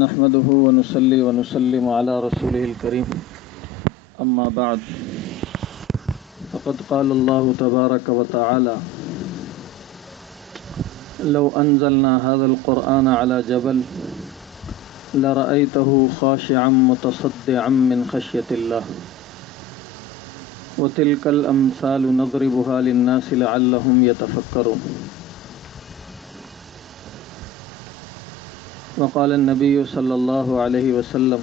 نحمده ونصلي ونسلم على رسوله الكريم أما بعد فقد قال الله تبارك وتعالى لو أنزلنا هذا القرآن على جبل لرأيته خاشعا متصدعا من خشية الله وتلك الأمثال نضربها للناس لعلهم يتفكرون. وقال النبي صلی اللہ علیہ وسلم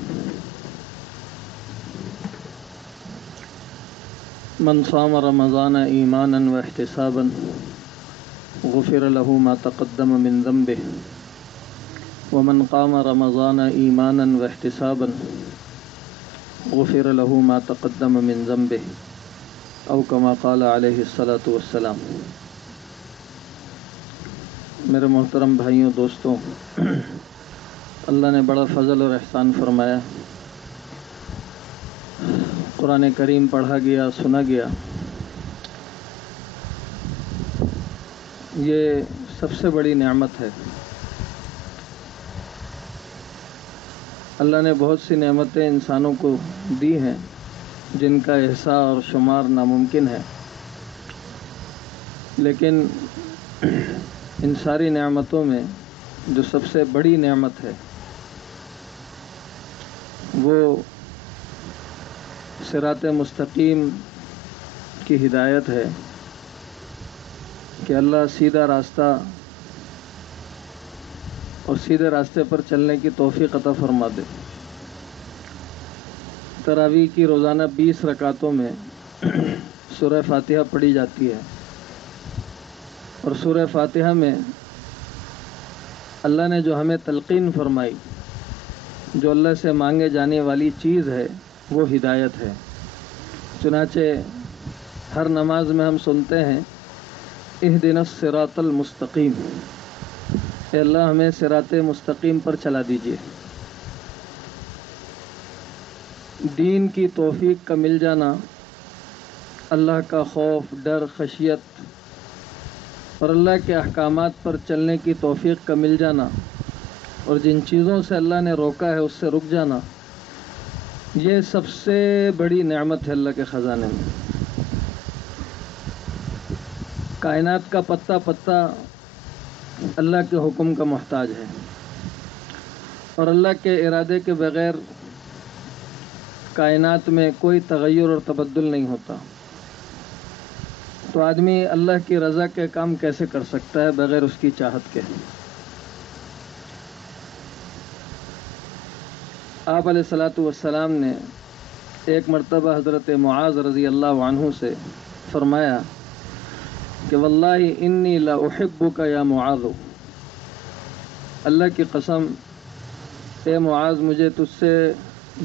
من صام رمضان ایمانا واحتسابا غفر له ما تقدم من ذنبه ومن قام رمضان ایمانا واحتسابا غفر له ما تقدم من ذنبه او كما قال علیہ الصلاۃ والسلام. میرے محترم بھائیوں دوستوں، اللہ نے بڑا فضل اور احسان فرمایا. قرآن کریم پڑھا گیا، سنا گیا. یہ سب سے بڑی نعمت ہے. اللہ نے بہت سی نعمتیں انسانوں کو دی ہیں جن کا احصاء اور شمار ناممکن ہے، لیکن ان ساری نعمتوں میں جو سب سے بڑی نعمت ہے وہ صراط مستقیم کی ہدایت ہے کہ اللہ سیدھا راستہ اور سیدھے راستے پر چلنے کی توفیق عطا فرما دے. تراویح کی روزانہ 20 رکعتوں میں سورہ فاتحہ پڑھی جاتی ہے، اور سورہ فاتحہ میں اللہ نے جو ہمیں تلقین فرمائی، جو اللہ سے مانگے جانے والی چیز ہے وہ ہدایت ہے. چنانچہ ہر نماز میں ہم سنتے ہیں اہدنا الصراط المستقیم، اے اللہ ہمیں صراط مستقیم پر چلا دیجیے. دین کی توفیق کا مل جانا، اللہ کا خوف، ڈر، خشیت اور اللہ کے احکامات پر چلنے کی توفیق کا مل جانا، اور جن چیزوں سے اللہ نے روکا ہے اس سے رک جانا، یہ سب سے بڑی نعمت ہے اللہ کے خزانے میں. کائنات کا پتا پتا اللہ کے حکم کا محتاج ہے، اور اللہ کے ارادے کے بغیر کائنات میں کوئی تغیر اور تبدل نہیں ہوتا. تو آدمی اللہ کی رضا کے کام کیسے کر سکتا ہے بغیر اس کی چاہت کے؟ آپ علیہ الصلاۃ والسلام نے ایک مرتبہ حضرت معاذ رضی اللہ عنہ سے فرمایا کہ واللہ انی لا احبک یا معاذ، اللہ کی قسم اے معاذ مجھے تجھ سے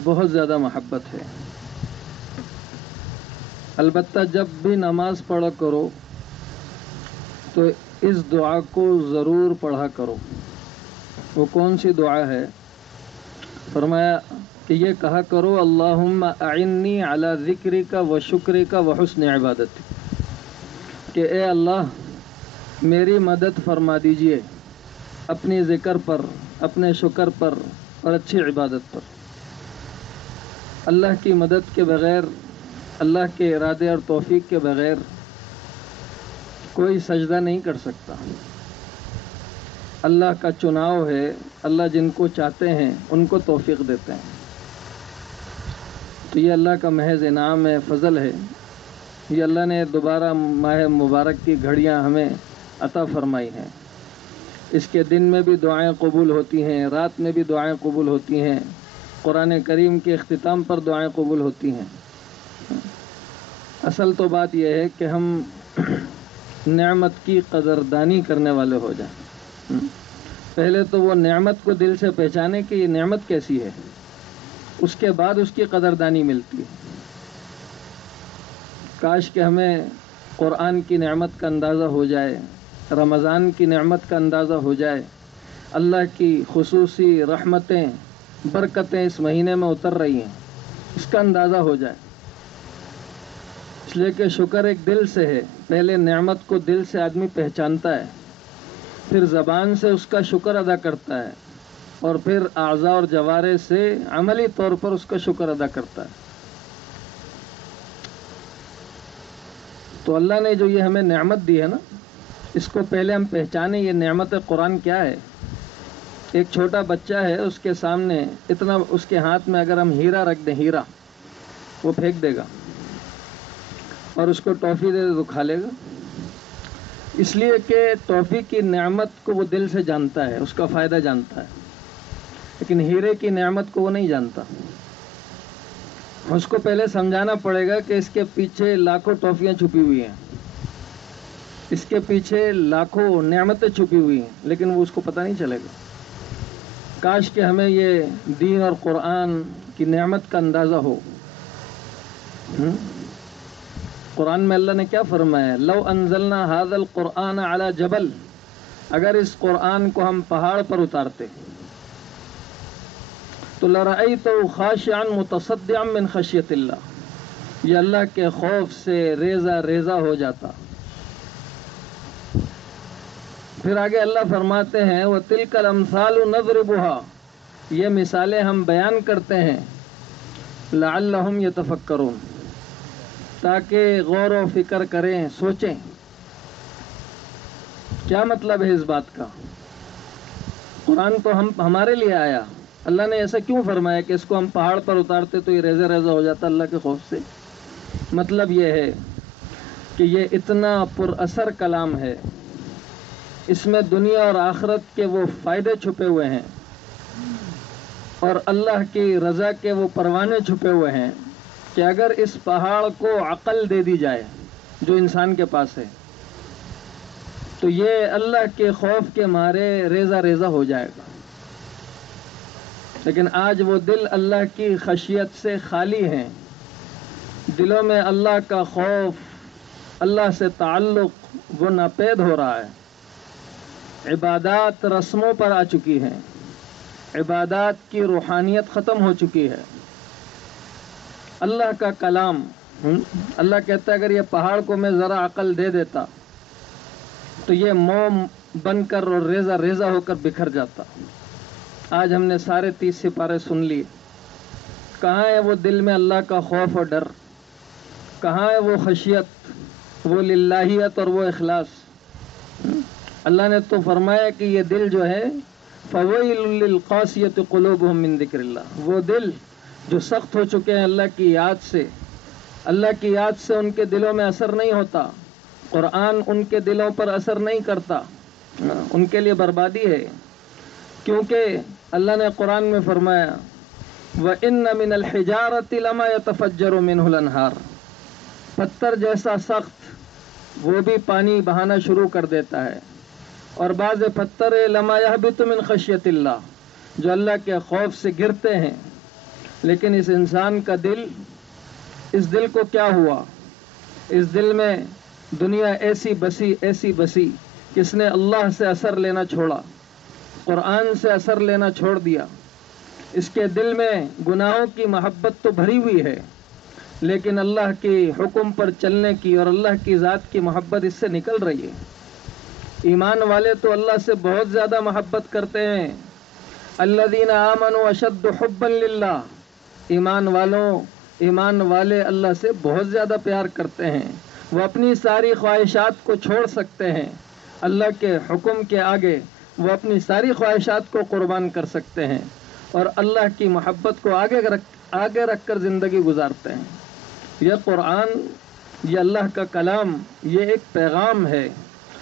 بہت زیادہ محبت ہے. البتہ جب بھی نماز پڑھا کرو تو اس دعا کو ضرور پڑھا کرو. وہ کون سی دعا ہے؟ فرمایا کہ یہ کہا کرو اللہم اعنی علی ذکرک و شکرک و حسن عبادتک، کہ اے اللہ میری مدد فرما دیجئے اپنی ذکر پر، اپنے شکر پر اور اچھی عبادت پر. اللہ کی مدد کے بغیر، اللہ کے ارادے اور توفیق کے بغیر کوئی سجدہ نہیں کر سکتا. اللہ کا چناؤ ہے، اللہ جن کو چاہتے ہیں ان کو توفیق دیتے ہیں. تو یہ اللہ کا محض انعام ہے، فضل ہے. یہ اللہ نے دوبارہ ماہ مبارک کی گھڑیاں ہمیں عطا فرمائی ہیں. اس کے دن میں بھی دعائیں قبول ہوتی ہیں، رات میں بھی دعائیں قبول ہوتی ہیں، قرآن کریم کے اختتام پر دعائیں قبول ہوتی ہیں. اصل تو بات یہ ہے کہ ہم نعمت کی قدردانی کرنے والے ہو جائیں. پہلے تو وہ نعمت کو دل سے پہچانے کہ یہ نعمت کیسی ہے، اس کے بعد اس کی قدردانی ملتی ہے. کاش کہ ہمیں قرآن کی نعمت کا اندازہ ہو جائے، رمضان کی نعمت کا اندازہ ہو جائے، اللہ کی خصوصی رحمتیں، برکتیں اس مہینے میں اتر رہی ہیں، اس کا اندازہ ہو جائے. اس لیے کہ شکر ایک دل سے ہے. پہلے نعمت کو دل سے آدمی پہچانتا ہے، پھر زبان سے اس کا شکر ادا کرتا ہے، اور پھر اعضاء اور جوارح سے عملی طور پر اس کا شکر ادا کرتا ہے۔ تو اللہ نے جو یہ ہمیں نعمت دی ہے نا، اس کو پہلے ہم پہچانیں یہ نعمت قرآن کیا ہے۔ ایک چھوٹا بچہ ہے، اس کے سامنے اتنا، اس کے ہاتھ میں اگر ہم ہیرا رکھ دیں، ہیرا، وہ پھینک دے گا، اور اس کو ٹافی دے دے تو کھا لے گا، اس لیے کہ ٹافی کی نعمت کو وہ دل سے جانتا ہے، اس کا فائدہ جانتا ہے، لیکن ہیرے کی نعمت کو وہ نہیں جانتا۔ اس کو پہلے سمجھانا پڑے گا کہ اس کے پیچھے لاکھوں ٹافیاں چھپی ہوئی ہیں، اس کے پیچھے لاکھوں نعمتیں چھپی ہوئی ہیں، لیکن وہ اس کو پتہ نہیں چلے گا۔ کاش کہ ہمیں یہ دین اور قرآن کی نعمت کا اندازہ ہو۔ قرآن میں اللہ نے کیا فرمایا؟ لو انزلنا هذا القرآن على جبل، اگر اس قرآن کو ہم پہاڑ پر اتارتے تو لرأيته خاشعا متصدعا من خشیت اللہ، یہ اللہ کے خوف سے ریزہ ریزہ ہو جاتا۔ پھر آگے اللہ فرماتے ہیں وَتِلْكَ الْأَمْثَالُ نَضْرِبُهَا، یہ مثالیں ہم بیان کرتے ہیں لَعَلَّهُمْ يَتَفَكَّرُونَ، تاکہ غور و فکر کریں، سوچیں۔ کیا مطلب ہے اس بات کا؟ قرآن تو ہمارے لیے آیا، اللہ نے ایسا کیوں فرمایا کہ اس کو ہم پہاڑ پر اتارتے تو یہ ریزہ ریزہ ہو جاتا اللہ کے خوف سے؟ مطلب یہ ہے کہ یہ اتنا پر اثر کلام ہے، اس میں دنیا اور آخرت کے وہ فائدے چھپے ہوئے ہیں، اور اللہ کی رضا کے وہ پروانے چھپے ہوئے ہیں کہ اگر اس پہاڑ کو عقل دے دی جائے جو انسان کے پاس ہے تو یہ اللہ کے خوف کے مارے ریزہ ریزہ ہو جائے گا۔ لیکن آج وہ دل اللہ کی خشیت سے خالی ہیں، دلوں میں اللہ کا خوف، اللہ سے تعلق وہ ناپید ہو رہا ہے۔ عبادات رسموں پر آ چکی ہیں، عبادات کی روحانیت ختم ہو چکی ہے۔ اللہ کا کلام، اللہ کہتا ہے اگر یہ پہاڑ کو میں ذرا عقل دے دیتا تو یہ موم بن کر اور ریزہ ریزہ ہو کر بکھر جاتا۔ آج ہم نے سارے 30 سپارے سن لیے، کہاں ہے وہ دل میں اللہ کا خوف اور ڈر؟ کہاں ہے وہ خشیت، وہ للہیت اور وہ اخلاص؟ اللہ نے تو فرمایا کہ یہ دل جو ہے فَوَيْلٌ لِّلْقَاسِيَةِ قُلُوبُهُم مِّن ذِكْرِ اللَّهِ، وہ دل جو سخت ہو چکے ہیں اللہ کی یاد سے، اللہ کی یاد سے ان کے دلوں میں اثر نہیں ہوتا، قرآن ان کے دلوں پر اثر نہیں کرتا، ان کے لیے بربادی ہے۔ کیونکہ اللہ نے قرآن میں فرمایا وَإِنَّ مِنَ الْحِجَارَةِ لَمَا يَتَفَجَّرُ مِنْهُ الْأَنْهَارُ، پتھر جیسا سخت وہ بھی پانی بہانا شروع کر دیتا ہے، اور بعض پتھر لَمَا يَهْبِطُ مِنْ خَشْيَةِ اللَّهِ، جو اللہ کے خوف سے گرتے ہیں۔ لیکن اس انسان کا دل، اس دل کو کیا ہوا؟ اس دل میں دنیا ایسی بسی کہ اس نے اللہ سے اثر لینا چھوڑا، قرآن سے اثر لینا چھوڑ دیا۔ اس کے دل میں گناہوں کی محبت تو بھری ہوئی ہے، لیکن اللہ کی حکم پر چلنے کی اور اللہ کی ذات کی محبت اس سے نکل رہی ہے۔ ایمان والے تو اللہ سے بہت زیادہ محبت کرتے ہیں، الذین آمنوا اشد حبا للہ، ایمان والے اللہ سے بہت زیادہ پیار کرتے ہیں، وہ اپنی ساری خواہشات کو چھوڑ سکتے ہیں، اللہ کے حکم کے آگے وہ اپنی ساری خواہشات کو قربان کر سکتے ہیں، اور اللہ کی محبت کو آگے رکھ کر زندگی گزارتے ہیں۔ یہ قرآن، یہ اللہ کا کلام، یہ ایک پیغام ہے،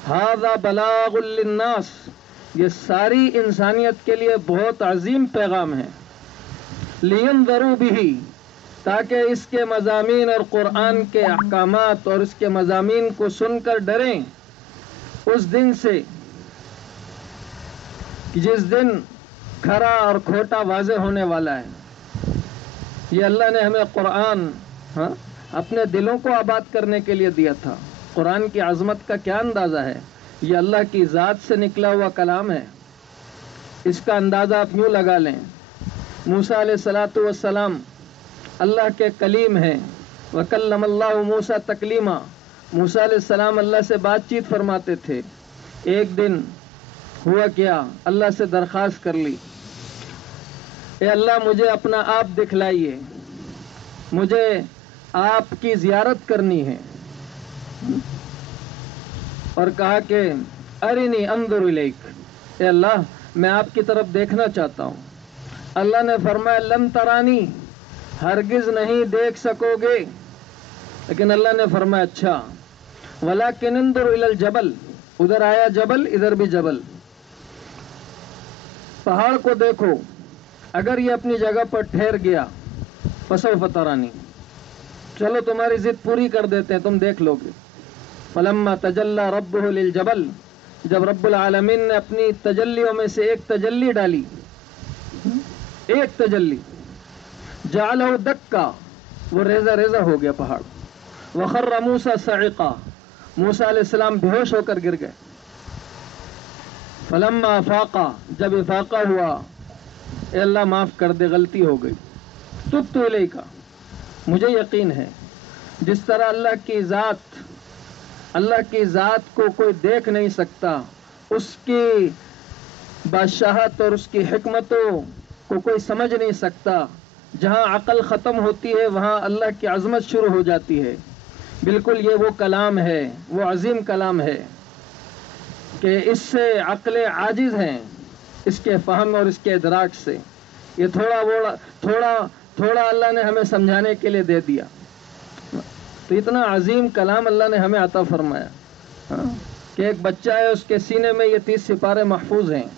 ھذا بلاغ للناس، یہ ساری انسانیت کے لیے بہت عظیم پیغام ہے، لینذروا بہ، تاکہ اس کے مضامین اور قرآن کے احکامات اور اس کے مضامین کو سن کر ڈریں اس دن سے جس دن کھرا اور کھوٹا واضح ہونے والا ہے۔ یہ اللہ نے ہمیں قرآن اپنے دلوں کو آباد کرنے کے لیے دیا تھا۔ قرآن کی عظمت کا کیا اندازہ ہے؟ یہ اللہ کی ذات سے نکلا ہوا کلام ہے، اس کا اندازہ آپ یوں لگا لیں، موسیٰ علیہ السلام اللہ کے کلیم ہیں، وَكَلَّمَ اللَّهُ مُوسَىٰ تَكْلِيمًا، موسیٰ علیہ السلام اللہ سے بات چیت فرماتے تھے۔ ایک دن ہوا کیا، اللہ سے درخواست کر لی اے اللہ مجھے اپنا آپ دکھلائیے، مجھے آپ کی زیارت کرنی ہے۔ اور کہا کہ ارنی انظر الیک، اے اللہ میں آپ کی طرف دیکھنا چاہتا ہوں۔ اللہ نے فرمایا لن ترانی، ہرگز نہیں دیکھ سکو گے۔ لیکن اللہ نے فرمایا اچھا ولکن انظر الی الجبل، ادھر آیا جبل، ادھر بھی جبل، پہاڑ کو دیکھو، اگر یہ اپنی جگہ پر ٹھہر گیا فسوف ترانی، چلو تمہاری ضد پوری کر دیتے ہیں، تم دیکھ لو گے۔ فلما تجلی ربہ للجبل، جب رب العالمین نے اپنی تجلیوں میں سے ایک تجلی ڈالی، ایک تجلی، جعلہ دکا، وہ ریزہ ریزہ ہو گیا پہاڑ۔ وخر موسیٰ صعقا، موسیٰ علیہ السلام بے ہوش ہو کر گر گئے۔ فلما افاقا، جب افاقہ ہوا، اے اللہ معاف کر دے، غلطی ہو گئی، تبت الیک، مجھے یقین ہے جس طرح اللہ کی ذات کو کوئی دیکھ نہیں سکتا، اس کی بادشاہت اور اس کی حکمتوں کو کوئی سمجھ نہیں سکتا، جہاں عقل ختم ہوتی ہے وہاں اللہ کی عظمت شروع ہو جاتی ہے۔ بالکل یہ وہ کلام ہے، وہ عظیم کلام ہے کہ اس سے عقل عاجز ہیں، اس کے فہم اور اس کے ادراک سے۔ یہ تھوڑا اللہ نے ہمیں سمجھانے کے لیے دے دیا، تو اتنا عظیم کلام اللہ نے ہمیں عطا فرمایا کہ ایک بچہ ہے، اس کے سینے میں یہ 30 سپارے محفوظ ہیں۔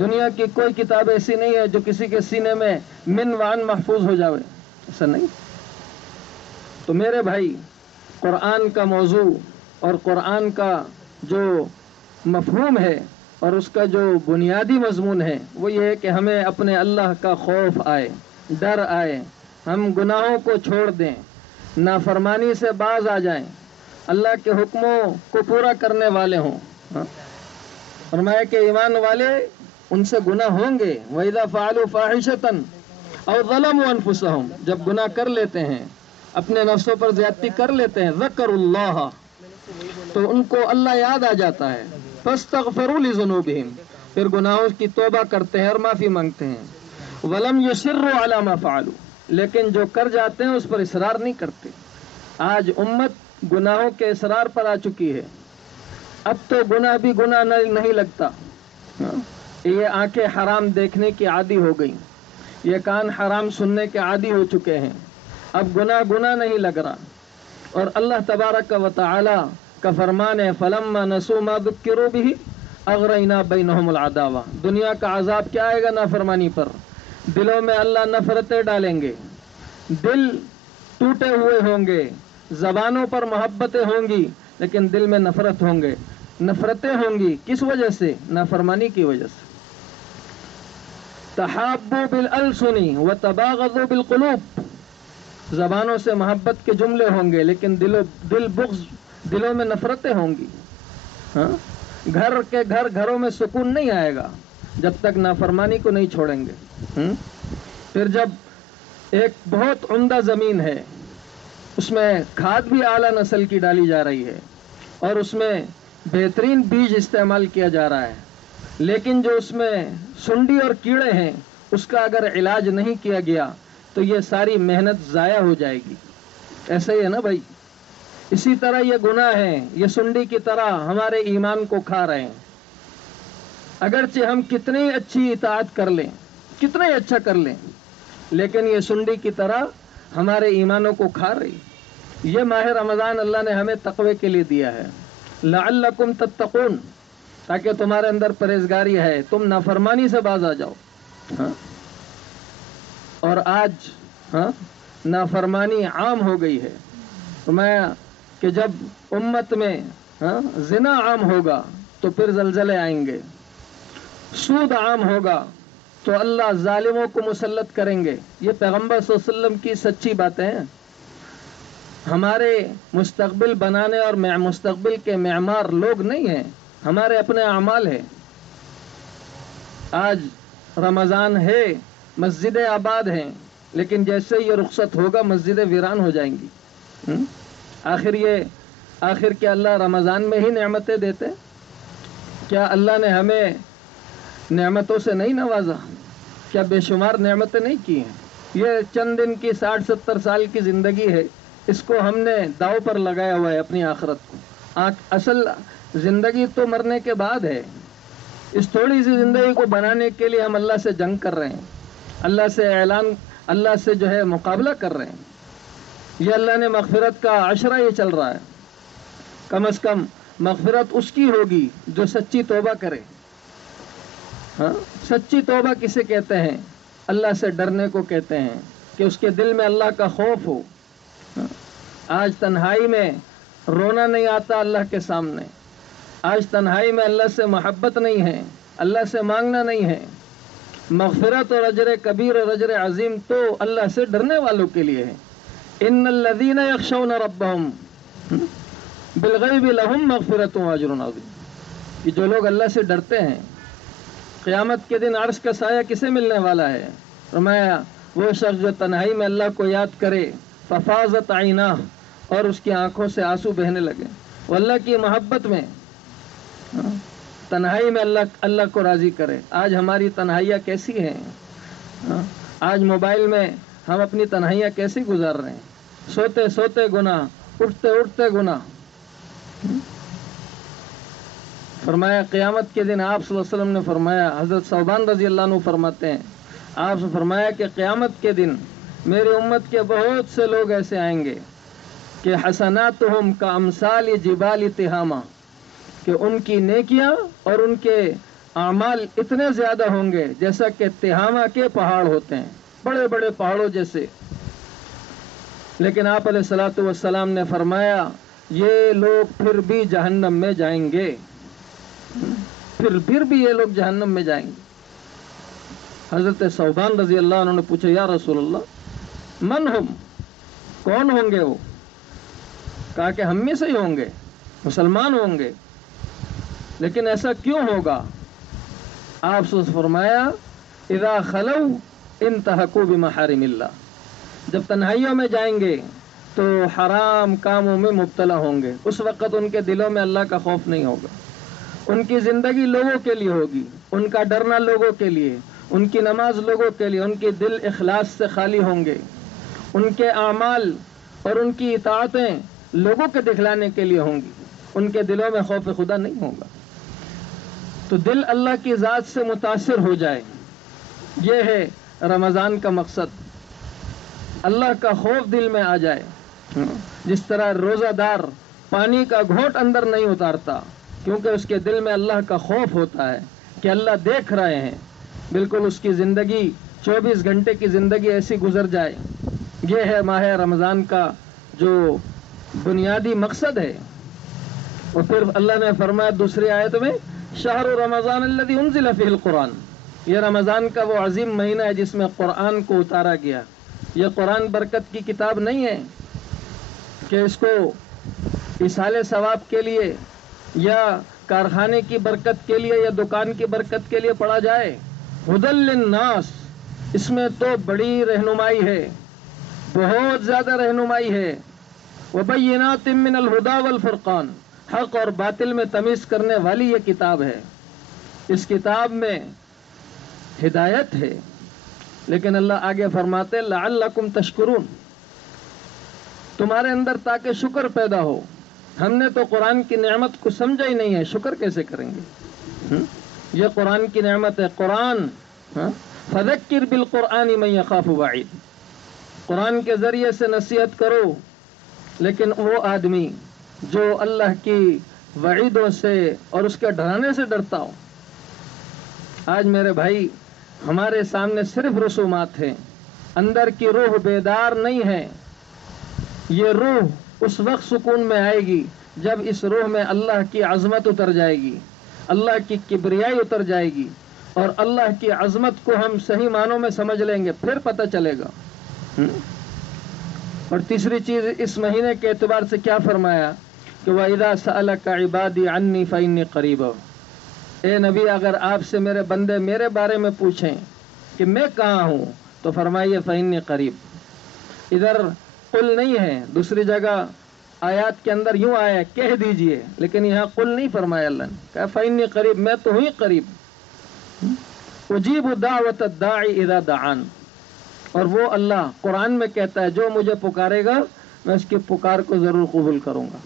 دنیا کی کوئی کتاب ایسی نہیں ہے جو کسی کے سینے میں من وعن محفوظ ہو جاوے، ایسا نہیں۔ تو میرے بھائی، قرآن کا موضوع اور قرآن کا جو مفہوم ہے اور اس کا جو بنیادی مضمون ہے وہ یہ ہے کہ ہمیں اپنے اللہ کا خوف آئے، ڈر آئے، ہم گناہوں کو چھوڑ دیں، نافرمانی سے باز آ جائیں، اللہ کے حکموں کو پورا کرنے والے ہوں۔ فرمایا کہ ایمان والے ان سے گناہ ہوں گے، وَإِذَا فَعَلُوا فَاحِشَةً أَوْ ظَلَمُوا أَنفُسَهُمْ، جب گناہ کر لیتے ہیں، اپنے نفسوں پر زیادتی کر لیتے ہیں، ذَكَرُوا اللَّهَ، تو ان کو اللہ یاد آ جاتا ہے، فَاسْتَغْفِرُوا لِذُنُوبِهِمْ، پھر گناہوں کی توبہ کرتے ہیں اور معافی مانگتے ہیں، وَلَمْ يُصِرُّوا عَلَى مَا فَعَلُوا، لیکن جو کر جاتے ہیں اس پر اصرار نہیں کرتے۔ آج امت گناہوں کے اصرار پر آ چکی ہے، اب تو گناہ بھی گناہ نہیں لگتا۔ یہ آنکھیں حرام دیکھنے کی عادی ہو گئیں، یہ کان حرام سننے کے عادی ہو چکے ہیں، اب گناہ نہیں لگ رہا۔ اور اللہ تبارک و تعالی کا فرمان ہے فَلَمَّا نَسُوا مَا ذُكِّرُوا بِهِ أَغْرَيْنَا بَيْنَهُمُ الْعَدَاوَةَ، دنیا کا عذاب کیا آئے گا نافرمانی پر، دلوں میں اللہ نفرتیں ڈالیں گے، دل ٹوٹے ہوئے ہوں گے، زبانوں پر محبتیں ہوں گی لیکن دل میں نفرتیں ہوں گی، کس وجہ سے؟ نافرمانی کی وجہ سے۔ تحابوا بالالسن وتباغضوا بالقلوب، زبانوں سے محبت کے جملے ہوں گے لیکن دلوں میں نفرتیں ہوں گی۔ گھروں میں سکون نہیں آئے گا جب تک نافرمانی کو نہیں چھوڑیں گے۔ پھر جب ایک بہت عمدہ زمین ہے، اس میں کھاد بھی اعلیٰ نسل کی ڈالی جا رہی ہے اور اس میں بہترین بیج استعمال کیا جا رہا ہے، لیکن جو اس میں سنڈی اور کیڑے ہیں اس کا اگر علاج نہیں کیا گیا تو یہ ساری محنت ضائع ہو جائے گی۔ ایسا ہی ہے نا بھائی؟ اسی طرح یہ گناہ ہیں، یہ سنڈی کی طرح ہمارے ایمان کو کھا رہے ہیں۔ اگرچہ ہم کتنی اچھی اطاعت کر لیں، کتنا ہی اچھا کر لیں، لیکن یہ سنڈی کی طرح ہمارے ایمانوں کو کھا رہی۔ یہ ماہ رمضان اللہ نے ہمیں تقوی کے لیے دیا ہے، لعلکم تتقون، تاکہ تمہارے اندر پرہیزگاری ہے، تم نافرمانی سے باز آ جاؤ۔ اور آج نافرمانی عام ہو گئی ہے۔ میں کہ جب امت میں زنا عام ہوگا تو پھر زلزلے آئیں گے، سود عام ہوگا تو اللہ ظالموں کو مسلط کریں گے۔ یہ پیغمبر صلی اللہ علیہ وسلم کی سچی باتیں ہیں۔ ہمارے مستقبل بنانے اور مستقبل کے معمار لوگ نہیں ہیں، ہمارے اپنے اعمال ہیں۔ آج رمضان ہے، مسجدیں آباد ہیں، لیکن جیسے یہ رخصت ہوگا مسجدیں ویران ہو جائیں گی۔ آخر کیا اللہ رمضان میں ہی نعمتیں دیتے؟ کیا اللہ نے ہمیں نعمتوں سے نہیں نوازا؟ کیا بے شمار نعمتیں نہیں کی ہیں؟ یہ چند دن کی 60-70 سال کی زندگی ہے، اس کو ہم نے داؤ پر لگایا ہوا ہے اپنی آخرت کو۔ اصل زندگی تو مرنے کے بعد ہے۔ اس تھوڑی سی زندگی کو بنانے کے لیے ہم اللہ سے جنگ کر رہے ہیں، اللہ سے جو ہے مقابلہ کر رہے ہیں۔ یہ اللہ نے مغفرت کا عشرہ یہ چل رہا ہے، کم از کم مغفرت اس کی ہوگی جو سچی توبہ کرے۔ ہاں، سچی توبہ کسے کہتے ہیں؟ اللہ سے ڈرنے کو کہتے ہیں، کہ اس کے دل میں اللہ کا خوف ہو۔ آج تنہائی میں رونا نہیں آتا اللہ کے سامنے، آج تنہائی میں اللہ سے محبت نہیں ہے، اللہ سے مانگنا نہیں ہے۔ مغفرت اور اجر کبیر اور اجر عظیم تو اللہ سے ڈرنے والوں کے لیے ہے۔ ان الذین یخشون ربہم بالغیب لہم مغفرۃ واجر عظیم، کہ جو لوگ اللہ سے ڈرتے ہیں، قیامت کے دن عرش کا سایہ کسے ملنے والا ہے؟ فرمایا وہ شخص جو تنہائی میں اللہ کو یاد کرے، ففاضت عیناہ، اور اس کی آنکھوں سے آنسو بہنے لگے، وہ اللہ کی محبت میں تنہائی میں اللہ کو راضی کرے۔ آج ہماری تنہائیاں کیسی ہیں؟ آج موبائل میں ہم اپنی تنہائیاں کیسی گزار رہے ہیں؟ سوتے سوتے گناہ، اٹھتے اٹھتے گناہ۔ فرمایا قیامت کے دن آپ صلی اللہ علیہ وسلم نے فرمایا، حضرت ثوبان رضی اللہ عنہ فرماتے ہیں، آپ نے فرمایا کہ قیامت کے دن میری امت کے بہت سے لوگ ایسے آئیں گے کہ حسناتہم کامثال جبال تہامہ، کہ ان کی نیکیاں اور ان کے اعمال اتنے زیادہ ہوں گے جیسا کہ تہامہ کے پہاڑ ہوتے ہیں، بڑے بڑے پہاڑوں جیسے۔ لیکن آپ علیہ الصلوۃ والسلام نے فرمایا یہ لوگ پھر بھی جہنم میں جائیں گے، پھر بھی یہ لوگ جہنم میں جائیں گے۔ حضرت ثوبان رضی اللہ عنہ نے پوچھا یا رسول اللہ من ہم، کون ہوں گے وہ؟ کہا کہ ہم میں سے ہی ہوں گے، مسلمان ہوں گے، لیکن ایسا کیوں ہوگا؟ آپ سے فرمایا اذا خلو انتہکوا بمحارم اللہ، جب تنہائیوں میں جائیں گے تو حرام کاموں میں مبتلا ہوں گے، اس وقت ان کے دلوں میں اللہ کا خوف نہیں ہوگا، ان کی زندگی لوگوں کے لیے ہوگی، ان کا ڈرنا لوگوں کے لیے، ان کی نماز لوگوں کے لیے، ان کے دل اخلاص سے خالی ہوں گے، ان کے اعمال اور ان کی اطاعتیں لوگوں کے دکھلانے کے لیے ہوں گی، ان کے دلوں میں خوف خدا نہیں ہوگا۔ تو دل اللہ کی ذات سے متاثر ہو جائے، یہ ہے رمضان کا مقصد، اللہ کا خوف دل میں آ جائے۔ جس طرح روزہ دار پانی کا گھونٹ اندر نہیں اتارتا کیونکہ اس کے دل میں اللہ کا خوف ہوتا ہے کہ اللہ دیکھ رہے ہیں، بالکل اس کی زندگی 24 گھنٹے کی زندگی ایسی گزر جائے۔ یہ ہے ماہ رمضان کا جو بنیادی مقصد ہے۔ اور پھر اللہ نے فرمایا دوسری آیت میں شہر رمضان الذی انزل فیہ القرآن، یہ رمضان کا وہ عظیم مہینہ ہے جس میں قرآن کو اتارا گیا۔ یہ قرآن برکت کی کتاب نہیں ہے کہ اس کو ایصال ثواب کے لیے یا کارخانے کی برکت کے لیے یا دکان کی برکت کے لیے پڑھا جائے۔ ھدی للناس، اس میں تو بڑی رہنمائی ہے، بہت زیادہ رہنمائی ہے۔ وبینات من الہدی والفرقان، حق اور باطل میں تمیز کرنے والی یہ کتاب ہے۔ اس کتاب میں ہدایت ہے، لیکن اللہ آگے فرماتے لعلکم تشکرون، تمہارے اندر تاکہ شکر پیدا ہو۔ ہم نے تو قرآن کی نعمت کو سمجھا ہی نہیں ہے، شکر کیسے کریں گے؟ یہ قرآن کی نعمت ہے، قرآن فذکر بالقرآن من یخاف وعید، قرآن کے ذریعے سے نصیحت کرو، لیکن وہ آدمی جو اللہ کی وعیدوں سے اور اس کے ڈرانے سے ڈرتا ہو۔ آج میرے بھائی ہمارے سامنے صرف رسومات ہیں، اندر کی روح بیدار نہیں ہے۔ یہ روح اس وقت سکون میں آئے گی جب اس روح میں اللہ کی عظمت اتر جائے گی، اللہ کی کبریائی اتر جائے گی، اور اللہ کی عظمت کو ہم صحیح معنوں میں سمجھ لیں گے، پھر پتہ چلے گا۔ اور تیسری چیز اس مہینے کے اعتبار سے کیا فرمایا کہ وَإِذَا سَأَلَكَ عِبَادِي عَنِّي فَإِنِّي قَرِيبٌ، اے نبی اگر آپ سے میرے بندے میرے بارے میں پوچھیں کہ میں کہاں ہوں تو فرمائیے فَإِنِّي قریب۔ ادھر قل نہیں ہے، دوسری جگہ آیات کے اندر یوں آیا کہہ دیجئے، لیکن یہاں قل نہیں فرمایا، اللہ نے کہا فَإِنِّي قریب، میں تو ہوں قریب۔ اجیب دعوت الداعی اذا دعان، اور وہ اللہ قرآن میں کہتا ہے جو مجھے پکارے گا میں اس کی پکار کو ضرور قبول کروں گا.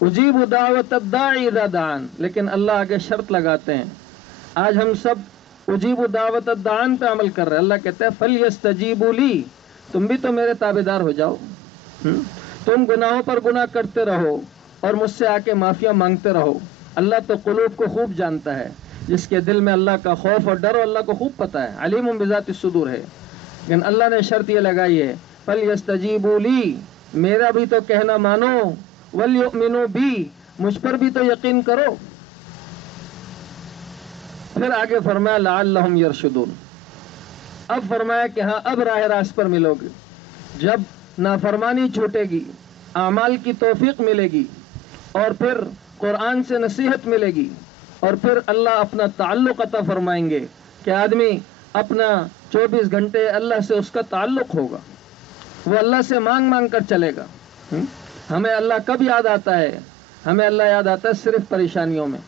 اجیب دعوت الداعی اذا دعان، لیکن اللہ آگے شرط لگاتے ہیں. آج ہم سب اجیب دعوت الدعان پہ عمل کر رہے ہیں. اللہ کہتا ہے فلیستجیبوا لی، تم بھی تو میرے تابعدار ہو جاؤ. تم گناہوں پر گناہ کرتے رہو اور مجھ سے آ کے معافیا مانگتے رہو. اللہ تو قلوب کو خوب جانتا ہے، جس کے دل میں اللہ کا خوف اور ڈر اللہ کو خوب پتہ ہے، علیم بذات الصدور ہے. لیکن اللہ نے شرط یہ لگائی ہے فلیستجیبوا لی، میرا بھی تو کہنا مانو، ولیؤمنوا بی، مجھ پر بھی تو یقین کرو. پھر آگے فرمایا لعلہم یرشدون، اب فرمایا کہ ہاں اب راہ راست پر ملو گے. جب نافرمانی چھوٹے گی، اعمال کی توفیق ملے گی، اور پھر قرآن سے نصیحت ملے گی، اور پھر اللہ اپنا تعلق عطا فرمائیں گے کہ آدمی اپنا 24 گھنٹے اللہ سے اس کا تعلق ہوگا، وہ اللہ سے مانگ مانگ کر چلے گا. ہمیں اللہ کب یاد آتا ہے؟ ہمیں اللہ یاد آتا ہے صرف پریشانیوں میں.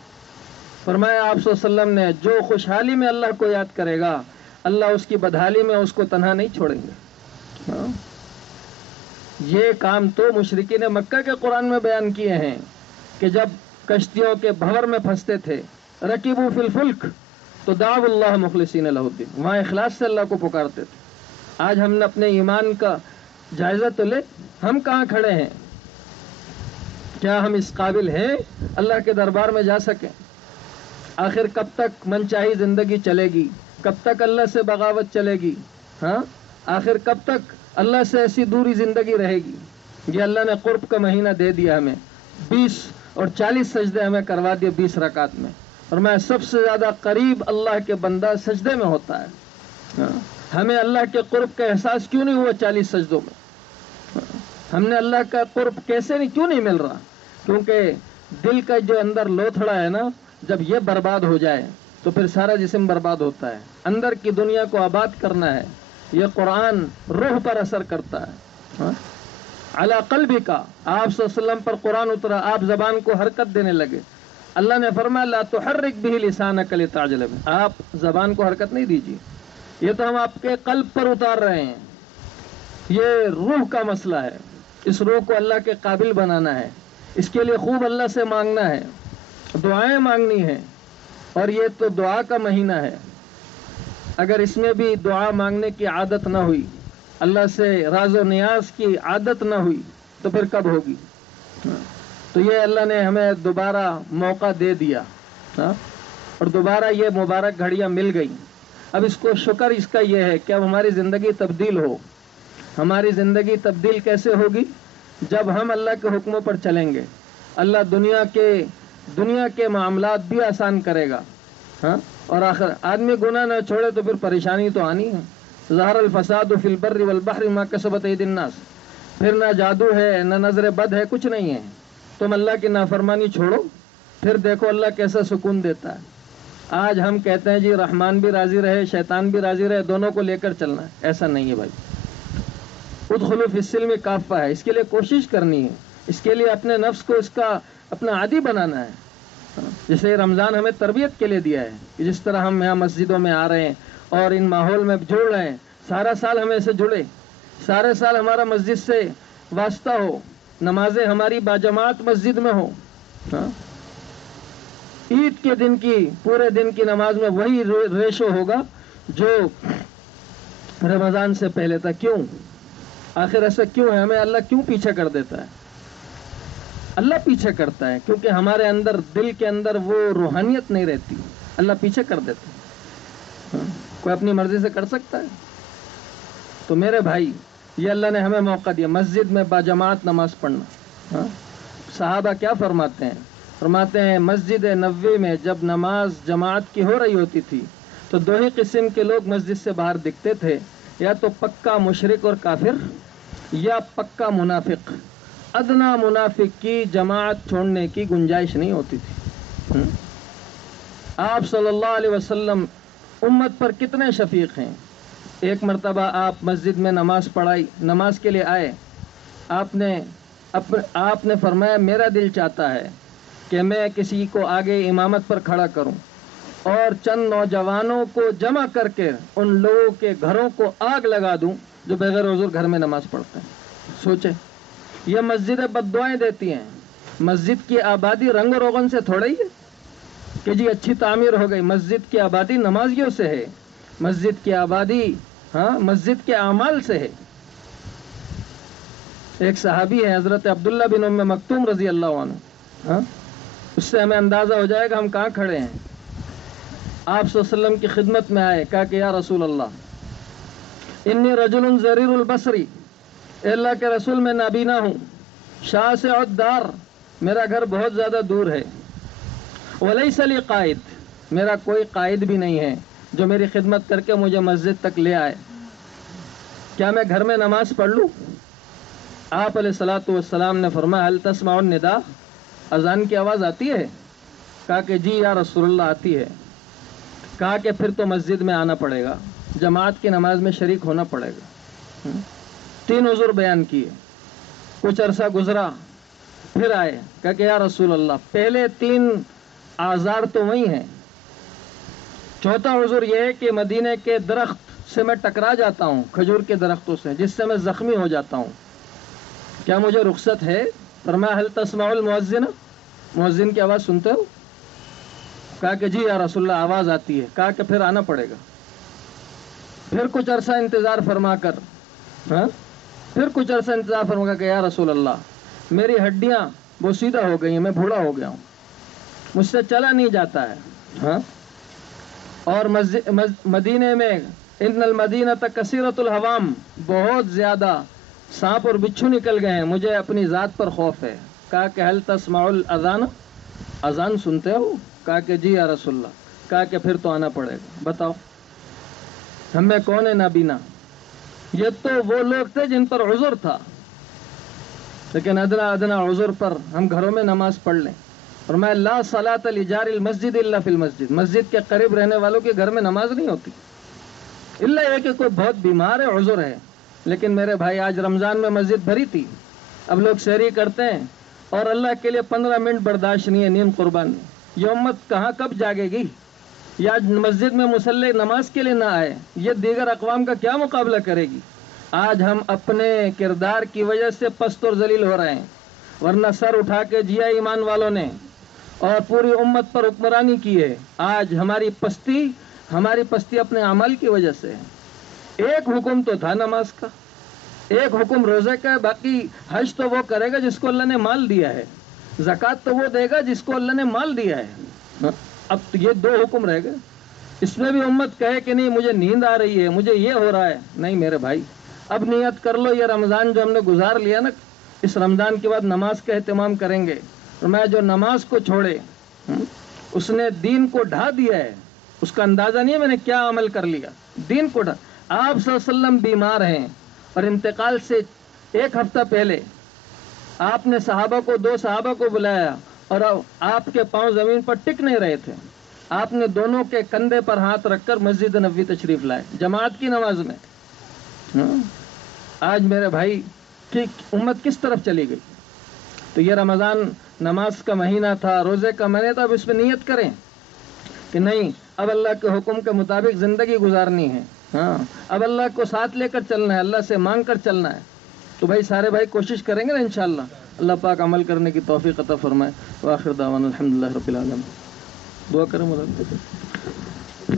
فرمایا آپ صلی اللہ علیہ وسلم نے جو خوشحالی میں اللہ کو یاد کرے گا اللہ اس کی بدحالی میں اس کو تنہا نہیں چھوڑیں گے. یہ کام تو مشرکین مکہ کے قرآن میں بیان کیے ہیں کہ جب کشتیوں کے بھور میں پھنستے تھے رکیبوا فی الفلک تو دعوا اللہ مخلصین لہ الدین، وہاں اخلاص سے اللہ کو پکارتے تھے. آج ہم نے اپنے ایمان کا جائزہ تو لے، ہم کہاں کھڑے ہیں؟ کیا ہم اس قابل ہیں اللہ کے دربار میں جا سکیں؟ آخر کب تک منچاہی زندگی چلے گی؟ کب تک اللہ سے بغاوت چلے گی؟ آخر کب تک اللہ سے ایسی دوری زندگی رہے گی؟ یہ اللہ نے قرب کا مہینہ دے دیا ہمیں، 20 اور 40 سجدے ہمیں کروا دیے 20 رکعت میں، اور میں سب سے زیادہ قریب اللہ کے بندہ سجدے میں ہوتا ہے. ہمیں اللہ کے قرب کا احساس کیوں نہیں ہوا 40 سجدوں میں؟ ہم نے اللہ کا قرب کیوں نہیں مل رہا؟ کیونکہ دل کا جو اندر لوتھڑا ہے نا، جب یہ برباد ہو جائے تو پھر سارا جسم برباد ہوتا ہے. اندر کی دنیا کو آباد کرنا ہے، یہ قرآن روح پر اثر کرتا ہے. علی قلبک، آپ صلی اللہ علیہ وسلم پر قرآن اترا، آپ زبان کو حرکت دینے لگے. اللہ نے فرمایا لا تحرک بہ لسانک لتعجل بہ، آپ زبان کو حرکت نہیں دیجیے، یہ تو ہم آپ کے قلب پر اتار رہے ہیں. یہ روح کا مسئلہ ہے، اس روح کو اللہ کے قابل بنانا ہے. اس کے لیے خوب اللہ سے مانگنا ہے، دعائیں مانگنی ہیں. اور یہ تو دعا کا مہینہ ہے، اگر اس میں بھی دعا مانگنے کی عادت نہ ہوئی، اللہ سے راز و نیاز کی عادت نہ ہوئی تو پھر کب ہوگی؟ تو یہ اللہ نے ہمیں دوبارہ موقع دے دیا، اور دوبارہ یہ مبارک گھڑیاں مل گئی. اب اس کو شکر اس کا یہ ہے کہ اب ہماری زندگی تبدیل ہو. ہماری زندگی تبدیل کیسے ہوگی؟ جب ہم اللہ کے حکموں پر چلیں گے. اللہ دنیا کے معاملات بھی آسان کرے گا. اور آخر آدمی گناہ نہ چھوڑے تو پھر پریشانی تو آنی ہے. ظہر الفساد فی البر والبحر بما کسبت ایدی الناس، پھر نہ جادو ہے نہ نظر بد ہے، کچھ نہیں ہے. تم اللہ کی نافرمانی چھوڑو، پھر دیکھو اللہ کیسا سکون دیتا ہے. آج ہم کہتے ہیں جی رحمان بھی راضی رہے شیطان بھی راضی رہے، دونوں کو لے کر چلنا ہے. ایسا نہیں ہے بھائی. ادخلوا فی السلم کافہ ہے، اس کے لیے کوشش کرنی ہے، اس کے لیے اپنے نفس کو اس کا اپنا عادی بنانا ہے. جیسے رمضان ہمیں تربیت کے لیے دیا ہے کہ جس طرح ہم یہاں مسجدوں میں آ رہے ہیں اور ان ماحول میں جڑ رہے ہیں، سارا سال ہمیں سے جڑے، سارے سال ہمارا مسجد سے واسطہ ہو، نمازیں ہماری باجماعت مسجد میں ہو. عید کے دن کی پورے دن کی نماز میں وہی ریشو ہوگا جو رمضان سے پہلے تھا. کیوں؟ آخر ایسا کیوں ہے؟ ہمیں اللہ کیوں پیچھے کر دیتا ہے؟ اللہ پیچھے کرتا ہے کیونکہ ہمارے اندر دل کے اندر وہ روحانیت نہیں رہتی، اللہ پیچھے کر دیتا ہے. کوئی اپنی مرضی سے کر سکتا ہے؟ تو میرے بھائی یہ اللہ نے ہمیں موقع دیا مسجد میں باجماعت نماز پڑھنا. صحابہ کیا فرماتے ہیں؟ فرماتے ہیں مسجد نبوی میں جب نماز جماعت کی ہو رہی ہوتی تھی تو دو ہی قسم کے لوگ مسجد سے باہر دکھتے تھے، یا تو پکا مشرک اور کافر یا پکا منافق. ادنا منافق کی جماعت چھوڑنے کی گنجائش نہیں ہوتی تھی. آپ صلی اللہ علیہ وسلم امت پر کتنے شفیق ہیں. ایک مرتبہ آپ مسجد میں نماز پڑھائی، نماز کے لیے آئے، آپ نے فرمایا میرا دل چاہتا ہے کہ میں کسی کو آگے امامت پر کھڑا کروں اور چند نوجوانوں کو جمع کر کے ان لوگوں کے گھروں کو آگ لگا دوں جو بغیر عذر گھر میں نماز پڑھتے ہیں. سوچیں، یہ مسجدیں بد دعائیں دیتی ہیں. مسجد کی آبادی رنگ و روغن سے تھوڑا ہی ہے کہ جی اچھی تعمیر ہو گئی. مسجد کی آبادی نمازیوں سے ہے. مسجد کی آبادی مسجد کے اعمال سے ہے. ایک صحابی ہے حضرت عبداللہ بن ام مکتوم رضی اللہ عنہ. اس سے ہمیں اندازہ ہو جائے گا ہم کہاں کھڑے ہیں. آپ صلی اللہ علیہ وسلم کی خدمت میں آئے، کہا کہ یا رسول اللہ انی رجل ضریر البصری، اے اللہ کے رسول میں نابینا ہوں، شاسع الدار، میرا گھر بہت زیادہ دور ہے، ولیس لی قائد، میرا کوئی قائد بھی نہیں ہے جو میری خدمت کر کے مجھے مسجد تک لے آئے، کیا میں گھر میں نماز پڑھ لوں؟ آپ علیہ الصلوۃ والسلام نے فرمایا هل تسمع النداء، اذان کی آواز آتی ہے؟ کہا کہ جی یا رسول اللہ آتی ہے. کہا کہ پھر تو مسجد میں آنا پڑے گا، جماعت کی نماز میں شریک ہونا پڑے گا. 3 عذر بیان کیے. کچھ عرصہ گزرا، پھر آئے، کہا کہ یا رسول اللہ پہلے 3 آزار تو وہی ہیں، چوتھا عذر یہ ہے کہ مدینے کے درخت سے میں ٹکرا جاتا ہوں، کھجور کے درختوں سے، جس سے میں زخمی ہو جاتا ہوں، کیا مجھے رخصت ہے؟ فرمایا هل تسمع المؤذن، مؤذن کی آواز سنتے ہو؟ کہا کہ جی یا رسول اللہ آواز آتی ہے. کہا کہ پھر آنا پڑے گا. پھر کچھ عرصہ انتظار فرما کر کہ یا رسول اللہ میری ہڈیاں وہ سیدھا ہو گئی ہیں، میں بوڑھا ہو گیا ہوں، مجھ سے چلا نہیں جاتا ہے. اور مدینے میں ان المدینۃ کثیرۃ الحوام، بہت زیادہ سانپ اور بچھو نکل گئے ہیں، مجھے اپنی ذات پر خوف ہے. کہا کہ هل تسمع الاذان، اذان سنتے ہو؟ کہا کہ جی یا رسول اللہ. کہا کہ پھر تو آنا پڑے گا. بتاؤ ہم میں کون ہے نابینا؟ یہ تو وہ لوگ تھے جن پر عذر تھا، لیکن ادنا ادنا عذر پر ہم گھروں میں نماز پڑھ لیں. اور میں لا صلاۃ لجار المسجد الا فی المسجد، مسجد کے قریب رہنے والوں کے گھر میں نماز نہیں ہوتی، الا یہ کہ کوئی بہت بیمار ہے، عذر ہے. لیکن میرے بھائی آج رمضان میں مسجد بھری تھی، اب لوگ سحری کرتے ہیں اور اللہ کے لیے 15 منٹ برداشت نہیں ہے، نیند قربان. یہ امت کہاں کب جاگے گی؟ یا مسجد میں مصلی نماز کے لیے نہ آئے، یہ دیگر اقوام کا کیا مقابلہ کرے گی؟ آج ہم اپنے کردار کی وجہ سے پست اور ذلیل ہو رہے ہیں، ورنہ سر اٹھا کے جیا ایمان والوں نے اور پوری امت پر حکمرانی کی ہے. آج ہماری پستی اپنے عمل کی وجہ سے ہے. ایک حکم تو تھا نماز کا، ایک حکم روزے کا ہے، باقی حج تو وہ کرے گا جس کو اللہ نے مال دیا ہے، زکوٰۃ تو وہ دے گا جس کو اللہ نے مال دیا ہے. اب یہ 2 حکم رہ گئے. اس میں بھی امت کہے کہ نہیں مجھے نیند آ رہی ہے، مجھے یہ ہو رہا ہے. نہیں میرے بھائی، اب نیت کر لو، یہ رمضان جو ہم نے گزار لیا نا، اس رمضان کے بعد نماز کا اہتمام کریں گے. اور میں جو نماز کو چھوڑے اس نے دین کو ڈھا دیا ہے، اس کا اندازہ نہیں ہے میں نے کیا عمل کر لیا. دین کو ڈھا. آپ صلی اللہ علیہ وسلم بیمار ہیں اور انتقال سے 1 ہفتہ پہلے آپ نے 2 صحابہ کو بلایا اور آپ کے پاؤں زمین پر ٹک نہیں رہے تھے. آپ نے دونوں کے کندھے پر ہاتھ رکھ کر مسجد نبوی تشریف لائے جماعت کی نماز میں. آج میرے بھائی کہ امت کس طرف چلی گئی؟ تو یہ رمضان نماز کا مہینہ تھا، روزے کا مہینہ تھا. اب اس میں نیت کریں کہ نہیں، اب اللہ کے حکم کے مطابق زندگی گزارنی ہے. اب اللہ کو ساتھ لے کر چلنا ہے، اللہ سے مانگ کر چلنا ہے. تو بھائی سارے بھائی کوشش کریں گے نا انشاءاللہ. اللہ پاک عمل کرنے کی توفیق عطا فرمائے. وآخر دعوانا الحمدللہ رب العالمین. دعا کریں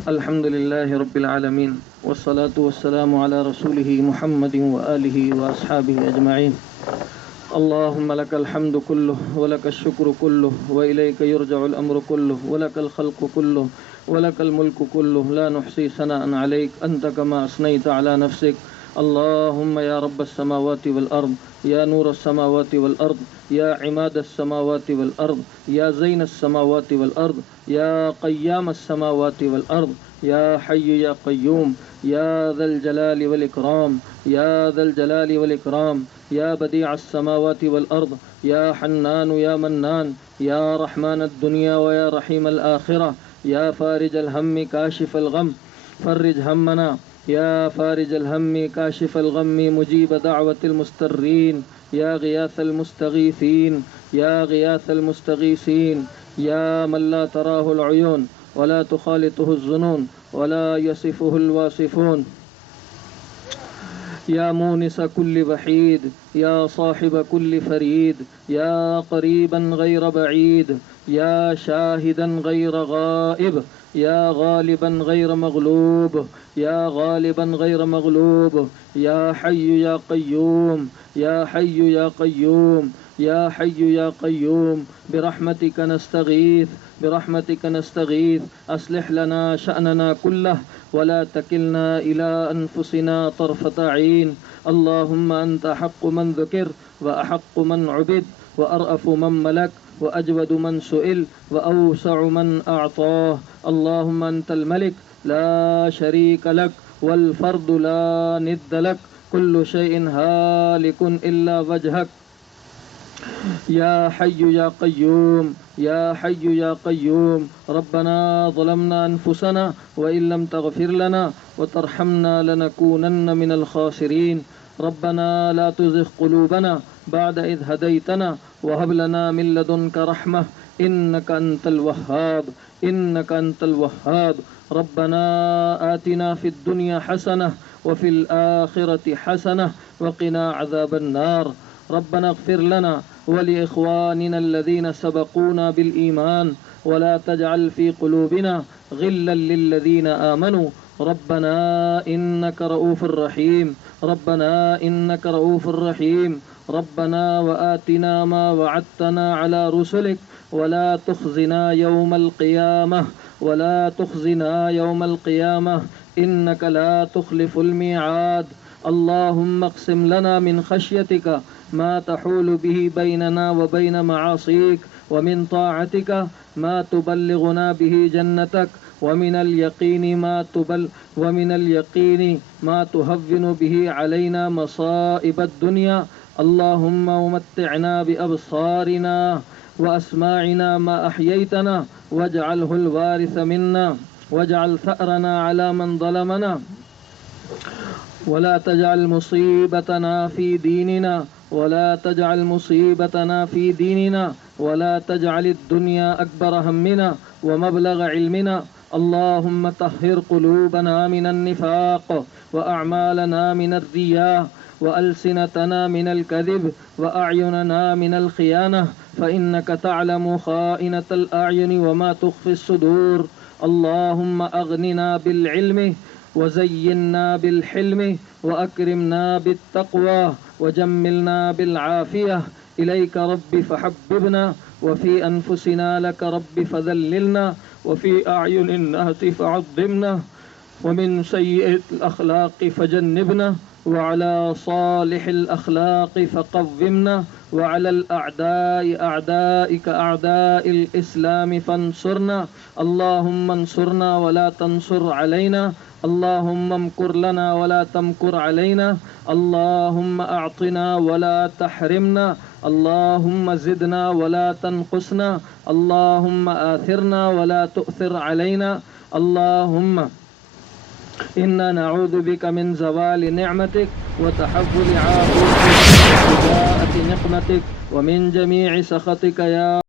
الحمدللہ رب العالمین والصلاة والسلام على رسوله محمد وآلہ واصحابہ اجمعین. اللهم لك الحمد كله ولك الشكر كله وإليك يرجع الأمر كله ولك الخلق كله ولك الملك كله لا نحصي ثناء عليك أنت كما أثنيت على نفسك. اللهم يا رب السماوات والأرض، يا نور السماوات والأرض، يا عماد السماوات والأرض، يا زين السماوات والأرض، يا قيام السماوات والأرض، يا حي يا قيوم، يا ذا الجلال والإكرام، يا ذا الجلال والإكرام، يا بديع السماوات والأرض، يا حنان يا منان، يا رحمن الدنيا ويا رحيم الآخرة، يا فارج الهم كاشف الغم فرج همنا، يا فارج الهم كاشف الغم مجيب دعوة المسترين، يا غياث المستغيثين، يا غياث المستغيثين، يا من لا تراه العيون ولا تخالطه الظنون ولا يصفه الواصفون. يا مونس كل وحيد، يا صاحب كل فريد، يا قريبا غير بعيد، يا شاهدا غير غائب، يا غالبا غير مغلوب، يا غالبا غير مغلوب، يا حي يا قيوم، يا حي يا قيوم، يا حي يا قيوم، برحمتك نستغيث، برحمتك نستغيث. أصلح لنا شأننا كله ولا تكلنا إلى أنفسنا طرفة عين. اللهم أنت حق من ذكر وأحق من عبد وأرأف من ملك وأجود من سئل وأوسع من أعطاه. اللهم أنت الملك لا شريك لك والفرد لا ند لك، كل شيء هالك إلا وجهك. يا حي يا قيوم، يا حي يا قيوم. ربنا ظلمنا أنفسنا وإن لم تغفر لنا وترحمنا لنكونن من الخاسرين. ربنا لا تزغ قلوبنا بعد إذ هديتنا وهب لنا من لدنك رحمة إنك أنت الوهاب، إنك أنت الوهاب. ربنا آتنا في الدنيا حسنة وفي الآخرة حسنة وقنا عذاب النار. ربنا اغفر لنا ولإخواننا الذين سبقونا بالإيمان ولا تجعل في قلوبنا غلا للذين آمنوا ربنا إنك رؤوف رحيم، ربنا إنك رؤوف رحيم. ربنا وآتنا ما وعدتنا على رسلك ولا تخزنا يوم القيامة، ولا تخزنا يوم القيامة إنك لا تخلف الميعاد. اللهم اقسم لنا من خشيتك ما تحول به بيننا وبين معاصيك، ومن طاعتك ما تبلغنا به جنتك، ومن اليقين ما تهون به علينا مصائب الدنيا. اللهم ومتعنا بأبصارنا وأسماعنا ما أحييتنا واجعله الوارث منا، واجعل ثأرنا على من ظلمنا، ولا تجعل مصيبتنا في ديننا، ولا تجعل مصيبتنا في ديننا، ولا تجعل الدنيا أكبر همنا ومبلغ علمنا. اللهم طهر قلوبنا من النفاق، وأعمالنا من الرياء، وألسنتنا من الكذب، وأعيننا من الخيانة، فإنك تعلم خائنة الأعين وما تخفي الصدور. اللهم أغننا بالعلم وزينا بالحلم وأكرمنا بالتقوى وجملنا بالعافية. إليك رب فحببنا، وفي أنفسنا لك رب فذللنا، وفي أعين الناس فعظمنا، ومن سيئة الأخلاق فجنبنا، وعلى صالح الأخلاق فقومنا، وعلى الأعداء أعدائك أعداء الإسلام فانصرنا. اللهم انصرنا ولا تنصر علينا، اللهم امكر لنا ولا تمكر علينا، اللهم أعطنا ولا تحرمنا، اللهم زدنا ولا تنقصنا، اللهم آثرنا ولا تؤثر علينا. اللهم إنا نعوذ بك من زوال نعمتك وتحول عافيتك وفجاءة نقمتك ومن جميع سخطك يا